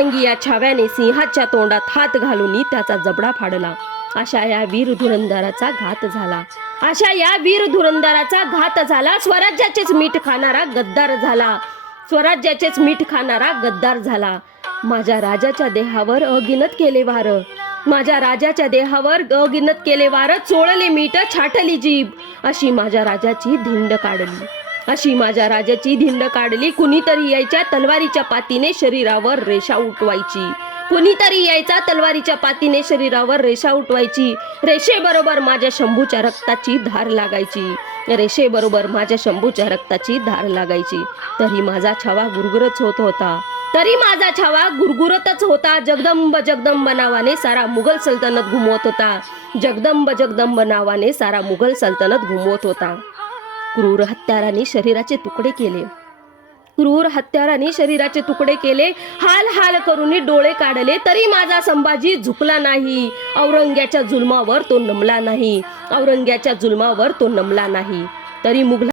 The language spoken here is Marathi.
रंगी या छाव्याने सिंहाच्या तोंडात हात घालून त्याचा जबडा फाडला. अशा या वीर धुरंधाराचा घात झाला. अशा या वीर धुरंधाराचा घात झाला. स्वराज्याचेच मीठ खाणारा गद्दार झाला. स्वराज्याचेच मीठ खाणारा गद्दार झाला. माझ्या राजाच्या देहावर अगिनत केले वार. माझ्या राजाच्या देहावर अगिनत केले वार. चोळले मीठ छाटली जीभ. अशी माझ्या राजाची धिंड काढली. अशी माझ्या राजाची धिंड काढली. कुणीतरी यायच्या तलवारीच्या पातीने शरीरावर रेषा उठवायची. कुणीतरी यायचा तलवारीच्या पातीने शरीरावर रेषा उठवायची. रेषेबरोबर माझ्या शंभूच्या रक्ताची धार लागायची. रेषेबरोबर माझ्या शंभूच्या रक्ताची धार लागायची. तरी माझा छावा गुरगुरच होत होता. तरी माझा छावा गुरगुरतच होता. जगदंब जगदंब नावाने सारा मुघल सल्तनत घुमवत होता. जगदंब जगदंब नावाने सारा मुघल सल्तनत घुमवत होता. क्रूर हत्याराने शरीराचे तुकडे केले. क्रूर हत्याराने शरीराचे तुकडे केले. हाल हाल करून डोळे काढले तरी माझा संभाजी झुकला नाही. औरंग्याच्या जुलमावर तो नमला नाही. औरंग्याच्या जुलमावर तो नमला नाही. तरी मुघला